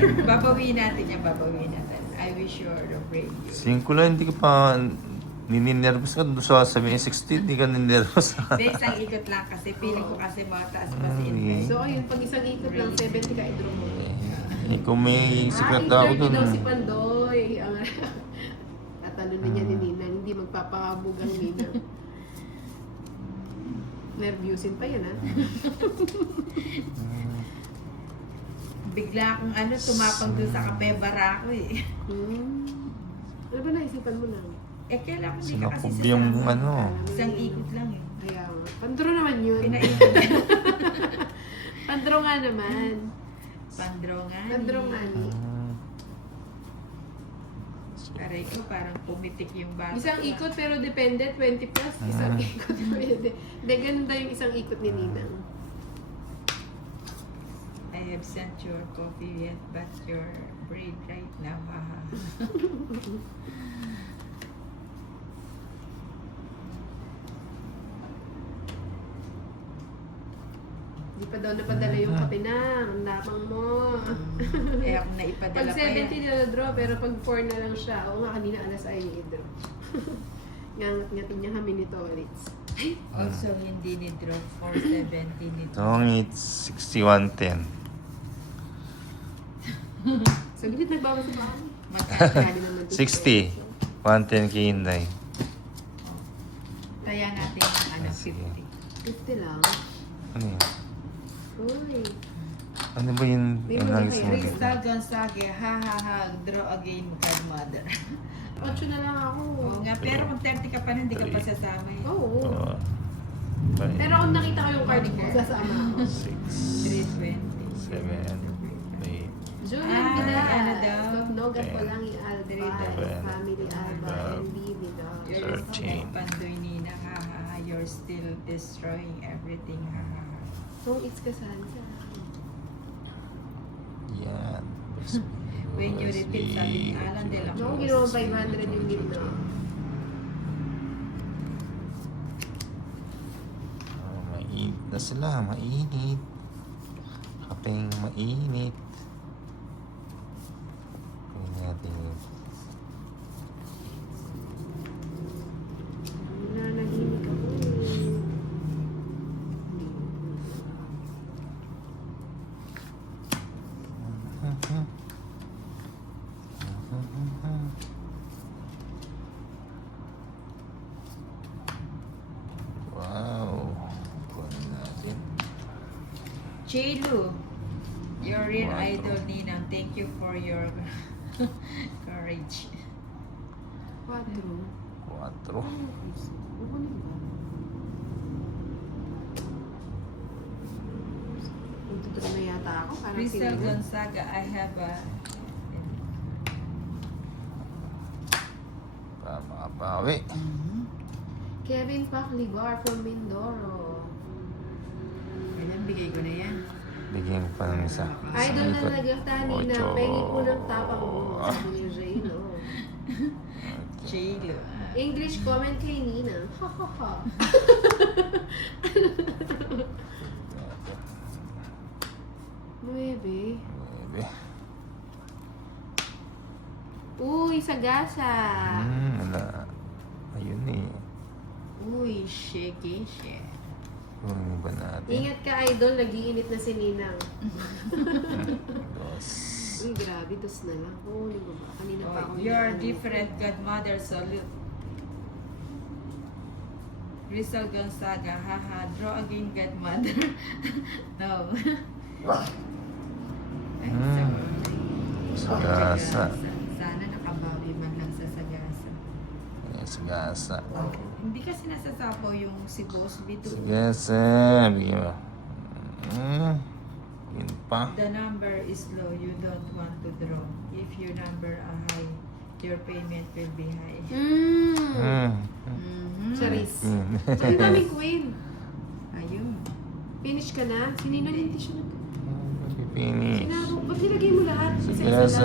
Babawiin natin yan, babawiin natin. I wish you're brave. 5 lang, hindi ka pa nininervous ka. Doon sa sabihin 60, hindi ka ninervous. Hindi, isang ikot lang kasi. Feeling ko kasi mataas pa si Inday. So, ayun, pag isang ikot lang, 70 ka i-draw mo. Kung may secret na ako 30 doon. daw si Pandoy. At ano na niya ni Ninang, hindi magpapakabog ang Ninang. Nervyusin pa yan, ha? Bigla akong tumapang doon sa kape barako eh. Ano ba naisipan mo lang? Eh, kailan ko hindi ka kasi Sinakog yung sasama. ano. Isang ikot lang eh. Kaya, pandro naman yun. Pinaikot. Pandro nga naman. Pandrongan. Pandrongan. Aray ko, parang pumitik yung bata. Isang ikot pero depende, 20 plus. Isang ikot depende. Hindi, ganun daw yung isang ikot ni Ninang. I have sent your coffee yet, but you're brave right now. Haha. Hindi pa daw napadala yung kape na. Ang lapang mo. Eh, ako naipadala Pag pa 70 yan. nila-draw, pero pag 4 na lang siya. Oo nga, kanina alas ay niya i-draw. Ngangat-ngatin niya kami ni Torits. Also, hindi ni draw 470 ni Tong it's 6110. Sa bilit nagbawas sa bahay. Matanda. 60. 110 kay Inday. Kaya natin yung Sige. 50. 50 lang. Ano yun? Uy. Ano ba yun? May Yung mga nagis mo Crystal Gonzaga, ha ha ha, draw again, godmother. 8 na lang ako. Oo nga, pero kung 30 ka pa nun, hindi ka pa sasama eh. Oo. Oo. Pero kung nakita ko yung card ko, sasama ako. 6, 320. 7, 8. Julian Ah, Vidal. ano daw? Stop Nogat Polangi Alba. Seven. Family Alba. NB Vidal. You're 13. Pandoy Nina, ha ha ha, you're still destroying everything, ha ha ha. So, it's kasali sa akin. Yan. When you repeat, sabi ni Alan de la No, Cruz. ginawang 500 yung gitna. Mainit na sila. Mainit. Kapeng mainit. Gawin natin yun. Nananahimik ako. Wow. Gawin natin. Chelu, your real Wow. idol, Ninang. Thank you for your courage. 4. 4. Ano ba? Magtuturo na yata ako. Parang Crystal feeling- Gonzaga, I have a... Makabawi. Kevin Paclivar from Mindoro. Kailan bigay ko na yan? Bigyan ko pa ng isa. Idol na nagtani na Ocho. pengin mo ng tapang mo. Sabi ni Jaylo. Chelu. English comment kay Nina. Ha ha ha. Nuebe. Nuebe. Uy, sagasa. Wala. Ayun eh. Uy, shaky shake. Kunin ba natin? Ingat ka, idol. Nag-iinit na si Ninang. Dos. Uy, grabe. Dos na lang. Oo, di ba ba? Kanina pa ako. Oh, you're inaano. different, godmother, salute. Crystal Gonzaga, haha, draw again, godmother. No. Ay, Sagasa. Sana nakabawi man lang sa sagasa. Ayan, sagasa. Hindi kasi nasasapaw yung si Boss B2. Sagasa. Bigyan mo. Yun pa. The number is low, you don't want to draw. If your number are high, your payment will be high. Charis. Hmm. Ang daming queen. Ayun. Finish ka na? Sinino yung tissue na? Finish. Sinaro. Ba't nilagay mo lahat? Sagasa.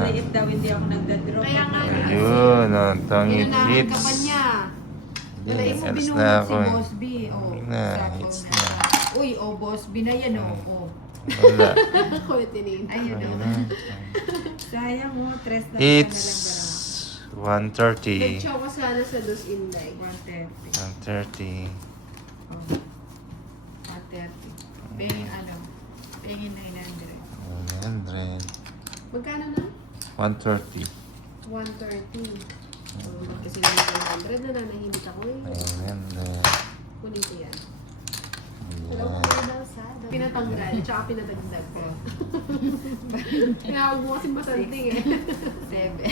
Maliit daw, hindi ako nagdadraw. Kaya nga. Ayun. Ang tangit Inunahan ka hits. pa niya. Wala Yes, mo alas binunod na si ako eh. Boss B. Oh, Na, sakto hits na. na. Uy, oh, Boss B na yan, oh. Oh. Wala. Kulit ni Nina. Ayun Ayun o. na. Sayang mo, 3 na It's lang 1:30. Nag-chow ka sana sa Dos Inday. 130. 1:30. Oh. 130. Paying ano? Paying 900. 100. Magkano na? 1:30. 130. Kasi yung 100 na nanahimik ako eh. 900. Kunin ko yan. Hello, Ayan. kuya daw sa pinatanggal, tsaka pinatagdag ko. Tinawag mo kasi masanting eh. 7.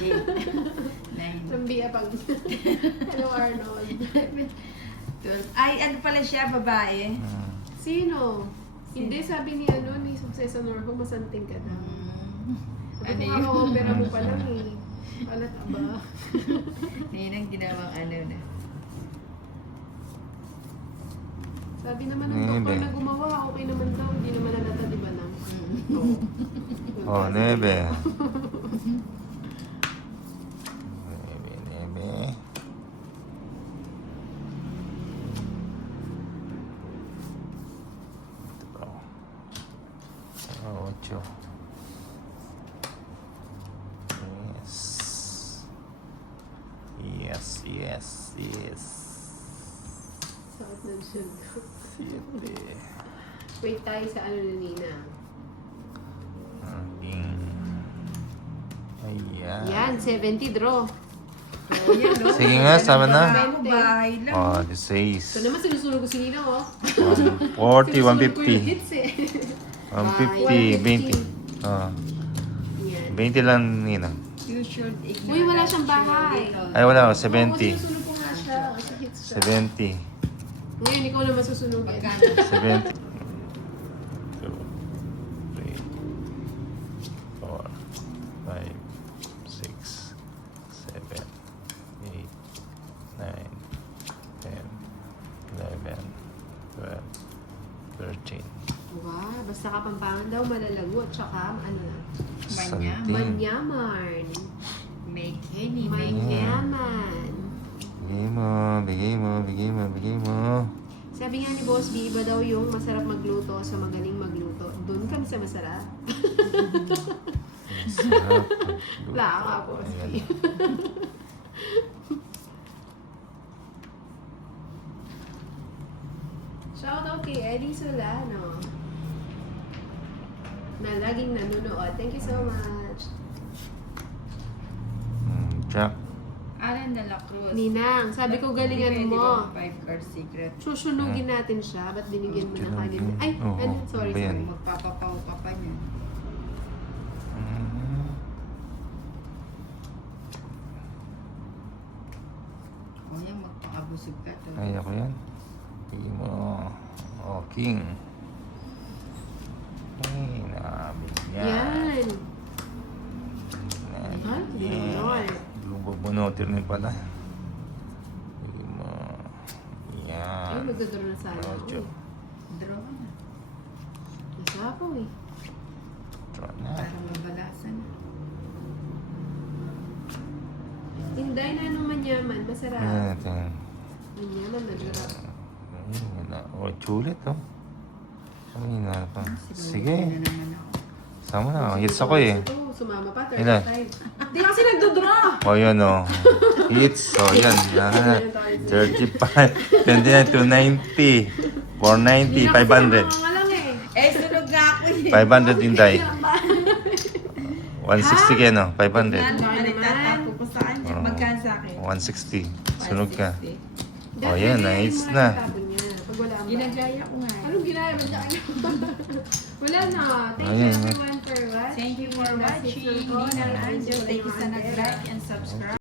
8. 9. Sambiya pag... Hello, Arnold. 12. Ay, ano pala siya, babae? Hmm. Sino? Hindi, sabi ni ano, ni Success Norco, masanting ka daw. Ano Ano yun? yung opera mo pa lang eh. Palat aba. Ngayon ang ginawang ano na. Sabi naman ng doktor na gumawa, okay naman daw. Hindi naman nalata, di ba na? Oh, 9. 9. 9. Oh, 8. Yes. Yes, yes, yes. Sakit ng shield ko. 7. Wait tayo sa ano na Nina. Ayan. Yan, 70 draw. Oh, yan, no? Sige nga, sama na. Ako, bahay lang. Oh, Ito 16. naman sinusunog ko si Nina, oh. 40, Sinusunog ko yung 150. hits eh. 150, 20. Oh, Yan. 20 lang, Nina. You should ignore Uy, wala that siyang bahay. because- Ay, wala. Oo, 70. sinusunog ko nga siya. Kasi hits siya. 70. Ngayon, ikaw naman susunogin. Magkano? 70. 2, 3, 4, 5, 6, 7, 8, 9, 10, 11, 12, 13. Wow, basta Kapampangan daw malalago at saka ano na. Manyaman. Manyaman. May Kenny, may Kenny. Manyaman. Bigay mo, bigay mo, bigay mo, bigay mo. Sabi nga ni Boss B, iba daw yung masarap magluto sa magaling magluto. Doon kami sa masarap. Sarap. Wala ka, Boss B. Ayan. Shoutout kay Eddie Solano. Na laging nanonood. Thank you so much. Jack. Alan de la Cruz. Ninang, sabi ko galingan mo. 5 card secret. Susunugin natin siya. Ba't binigyan mo na kagad? Ay, Oo, ano? Sorry, ano ba yan? sorry. Magpapapaw ka pa niya. O yan, magpakabusog ka to. Ay, ako yan. Bigay mo. Oh, king. Ay, nabigyan. Yan. Nabigyan. Ay, Lububunotir na pala. Bigay mo. Ay, Yan. magdodoro na sana. Ocho. Draw ka na. Isa po eh. Draw na. Para mabalasan. Hinday na nung manyaman. Masarap. Ayan natin. Manyaman, masarap. Ay, wala. Oh, chulit oh. Ay, na pa. Sige. Na naman ako. Sama na. Hits ako eh. Ito, sumama pa. 35. Ilan? Di kasi nagdodraw! Oh, yun oh. Hits. Oh, yan. 35. 29 to 90. 490. 500. Nga lang eh. Eh, sunog nga ako eh. 500 din tayo. 160 kayo no? 500. Ano, nagtatapo ko sa kanya. Oo. Magkano sa akin? 160. Sunog ka. 160. Oh, yan. Nice na. Pag wala ang Ginagaya ko nga. Anong ginaya? Ba't niya kanya? Wala na. Thank you Ayan, everyone for watching. Thank you for watching. Ninang Angel, thank you sa nag-like and subscribe.